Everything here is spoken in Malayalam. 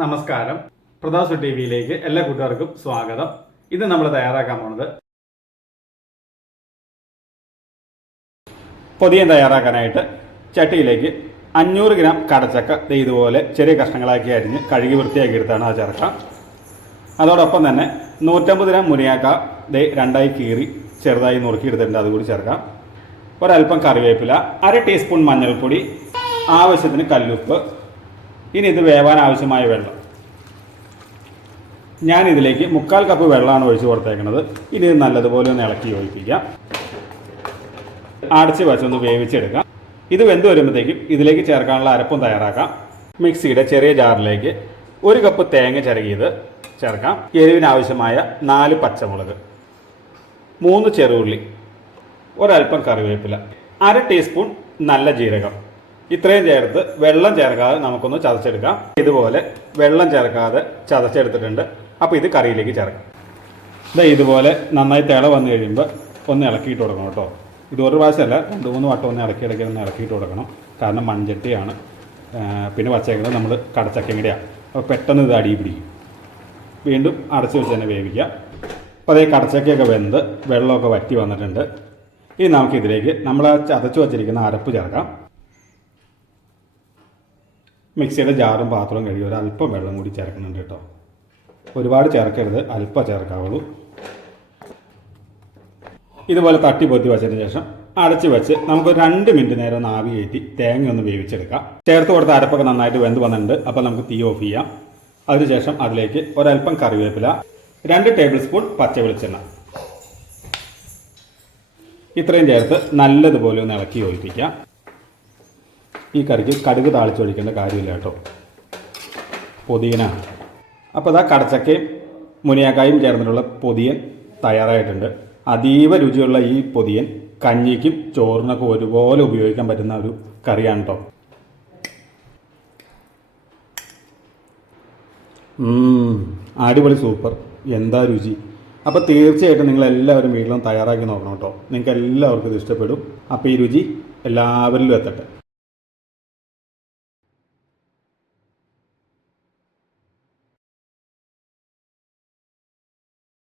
നമസ്കാരം. പ്രതാസ് ടി വിയിലേക്ക് എല്ലാ കൂട്ടുകാർക്കും സ്വാഗതം. ഇത് നമ്മൾ തയ്യാറാക്കാൻ പോണത് പൊതിയൻ തയ്യാറാക്കാനായിട്ട് ചട്ടിയിലേക്ക് അഞ്ഞൂറ് ഗ്രാം കടച്ചക്ക ഇതുപോലെ ചെറിയ കഷ്ണങ്ങളാക്കി അരിഞ്ഞ് കഴുകി വൃത്തിയാക്കി എടുത്താണ് ആ ചേർക്കാം അതോടൊപ്പം തന്നെ നൂറ്റമ്പത് ഗ്രാം മുരിയാക്ക ദേ രണ്ടായി കീറി ചെറുതായി നുറുക്കിയെടുത്തിട്ടുണ്ട് അതുകൂടി ചേർക്കാം. ഒരല്പം കറിവേപ്പില അര ടീസ്പൂൺ മഞ്ഞൾപ്പൊടി ആവശ്യത്തിന് കല്ലുപ്പ് ഇനി ഇത് വേവാൻ ആവശ്യമായ വെള്ളം. ഞാൻ ഇതിലേക്ക് മുക്കാൽ കപ്പ് വെള്ളമാണ് ഒഴിച്ചു കൊടുത്തേക്കുന്നത് ഇനി ഇത് നല്ലതുപോലെ ഒന്ന് ഇളക്കി യോജിപ്പിക്കാം. അടച്ച് വെച്ചൊന്ന് വേവിച്ചെടുക്കാം. ഇത് വെന്ത് വരുമ്പോഴത്തേക്കും ഇതിലേക്ക് ചേർക്കാനുള്ള അരപ്പും തയ്യാറാക്കാം. മിക്സിയുടെ ചെറിയ ജാറിലേക്ക് ഒരു കപ്പ് തേങ്ങ ചിരകിയത് ചേർക്കാം. എരിവിനാവശ്യമായ നാല് പച്ചമുളക് മൂന്ന് ചെറുള്ളി ഒരൽപ്പം കറിവേപ്പില അര ടീസ്പൂൺ നല്ല ജീരകം ഇത്രയും ചേർത്ത് വെള്ളം ചേർക്കാതെ നമുക്കൊന്ന് ചതച്ചെടുക്കാം. ഇതുപോലെ വെള്ളം ചേർക്കാതെ ചതച്ചെടുത്തിട്ടുണ്ട്. അപ്പോൾ ഇത് കറിയിലേക്ക് ചേർക്കാം. ഇതാ ഇതുപോലെ നന്നായി തിള വന്നു കഴിയുമ്പോൾ ഒന്ന് ഇളക്കിയിട്ട് കൊടുക്കണം കേട്ടോ. ഇത് ഒരു പ്രാവശ്യമല്ല രണ്ട് മൂന്ന് വട്ടം ഒന്ന് ഇളക്കി ഇടയ്ക്ക് ഒന്ന് ഇളക്കിയിട്ട് കൊടുക്കണം. കാരണം മൺചട്ടിയാണ്. പിന്നെ വച്ചേക്കുന്നത് നമ്മൾ കടച്ചക്കം കൂടെയാണ് അപ്പോൾ പെട്ടെന്ന് ഇത് അടിയിൽ പിടിക്കും. വീണ്ടും അടച്ചു വെച്ച് തന്നെ വേവിക്കുക അപ്പോൾ അതേ കടച്ചക്കയൊക്കെ വെന്ത് വെള്ളമൊക്കെ വറ്റി വന്നിട്ടുണ്ട്. ഇനി നമുക്കിതിലേക്ക് നമ്മൾ ചതച്ചു വച്ചിരിക്കുന്ന അരപ്പ് ചേർക്കാം. മിക്സിയുടെ ജാറും പാത്രവും കഴുകി ഒരു അല്പം വെള്ളം കൂടി ചേർക്കുന്നുണ്ട് കേട്ടോ. ഒരുപാട് ചേർക്കരുത് അല്പം ചേർക്കാവുള്ളൂ. ഇതുപോലെ തട്ടി പൊത്തി വെച്ചതിന് ശേഷം അടച്ചു വെച്ച് നമുക്ക് രണ്ട് മിനിറ്റ് നേരം ഒന്ന് ആവി കയറ്റി തേങ്ങ ഒന്ന് വേവിച്ചെടുക്കാം. ചേർത്ത് കൊടുത്ത അരപ്പൊക്കെ നന്നായിട്ട് വെന്ത് വന്നിട്ടുണ്ട്. അപ്പോൾ നമുക്ക് തീ ഓഫ് ചെയ്യാം. അതിനുശേഷം അതിലേക്ക് ഒരല്പം കറിവേപ്പില രണ്ട് ടേബിൾ സ്പൂൺ പച്ച വെളിച്ചെണ്ണ. ഇത്രയും ചേർത്ത് നല്ലതുപോലെ ഒന്ന് ഇളക്കി യോജിപ്പിക്കാം. ഈ കറിക്ക് കടുക് താളിച്ചൊഴിക്കേണ്ട കാര്യമില്ല കേട്ടോ. പൊതിയന അപ്പോൾ അതാ കടച്ചക്കയും മുനിയാക്കായും ചേർന്നിട്ടുള്ള പൊതിയൻ തയ്യാറായിട്ടുണ്ട്. അതീവ രുചിയുള്ള ഈ പൊതിയൻ കഞ്ഞിക്കും ചോറിനൊക്കെ ഒരുപോലെ ഉപയോഗിക്കാൻ പറ്റുന്ന ഒരു കറിയാണ് കേട്ടോ അടിപൊളി സൂപ്പർ. എന്താ രുചി. അപ്പോൾ തീർച്ചയായിട്ടും നിങ്ങൾ എല്ലാവരും വീട്ടിലും തയ്യാറാക്കി നോക്കണം കേട്ടോ നിങ്ങൾക്ക് എല്ലാവർക്കും ഇത് ഇഷ്ടപ്പെടും. അപ്പോൾ ഈ രുചി എല്ലാവരിലും എത്തട്ടെ.